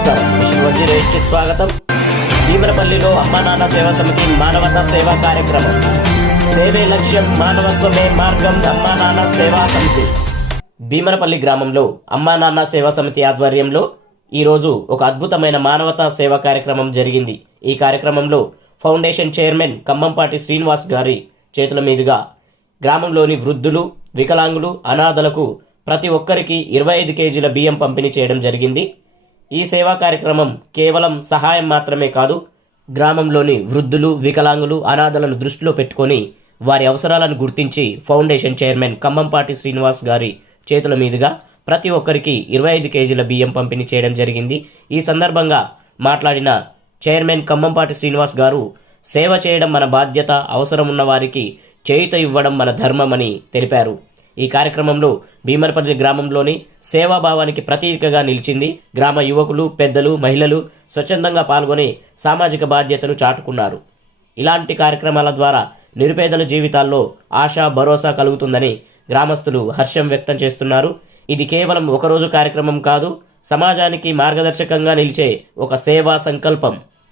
నమస్కారం. స్వాగతం. భీమరపల్లిలో అమ్మా నాన్న సేవా సమితి మానవతా సేవా కార్యక్రమం. సేవే లక్ష్యం మానవత్వమే మార్గం అమ్మా నాన్న సేవా సమితి. భీమరపల్లి గ్రామంలో అమ్మా నాన్న సేవా సమితి ఆధ్వర్యంలో ఈరోజు ఒక అద్భుతమైన మానవతా సేవా కార్యక్రమం జరిగింది. ఈ కార్యక్రమంలో ఫౌండేషన్ చైర్మన్ కమ్మంపాటి శ్రీనివాస్ గారి చేతుల మీదుగా గ్రామంలోని వృద్ధులు వికలాంగులు అనాథలకు ప్రతి ఒక్కరికి ఇరవై ఐదు కేజీల బియ్యం పంపిణీ చేయడం జరిగింది. ఈ సేవా కార్యక్రమం కేవలం సహాయం మాత్రమే కాదు గ్రామంలోని వృద్ధులు వికలాంగులు అనాథలను దృష్టిలో పెట్టుకొని వారి అవసరాలను గుర్తించి ఫౌండేషన్ చైర్మన్ ఖమ్మంపాటి శ్రీనివాస్ గారి చేతుల మీదుగా ప్రతి ఒక్కరికి ఇరవై ఐదు కేజీల బియ్యం పంపిణీ చేయడం జరిగింది. ఈ సందర్భంగా మాట్లాడిన చైర్మన్ ఖమ్మంపాటి శ్రీనివాస్ గారు సేవ చేయడం మన బాధ్యత అవసరం ఉన్న వారికి చేయుత ఇవ్వడం మన ధర్మమని తెలిపారు. ఈ కార్యక్రమంలో భీమరపల్లి గ్రామంలోని సేవాభావానికి ప్రతీకగా నిలిచింది గ్రామ యువకులు పెద్దలు మహిళలు స్వచ్ఛందంగా పాల్గొని సామాజిక బాధ్యతను చాటుకున్నారు. ఇలాంటి కార్యక్రమాల ద్వారా నిరుపేదల జీవితాల్లో ఆశ భరోసా కలుగుతుందని గ్రామస్తులు హర్షం వ్యక్తం చేస్తున్నారు. ఇది కేవలం ఒకరోజు కార్యక్రమం కాదు సమాజానికి మార్గదర్శకంగా నిలిచే ఒక సేవా సంకల్పం.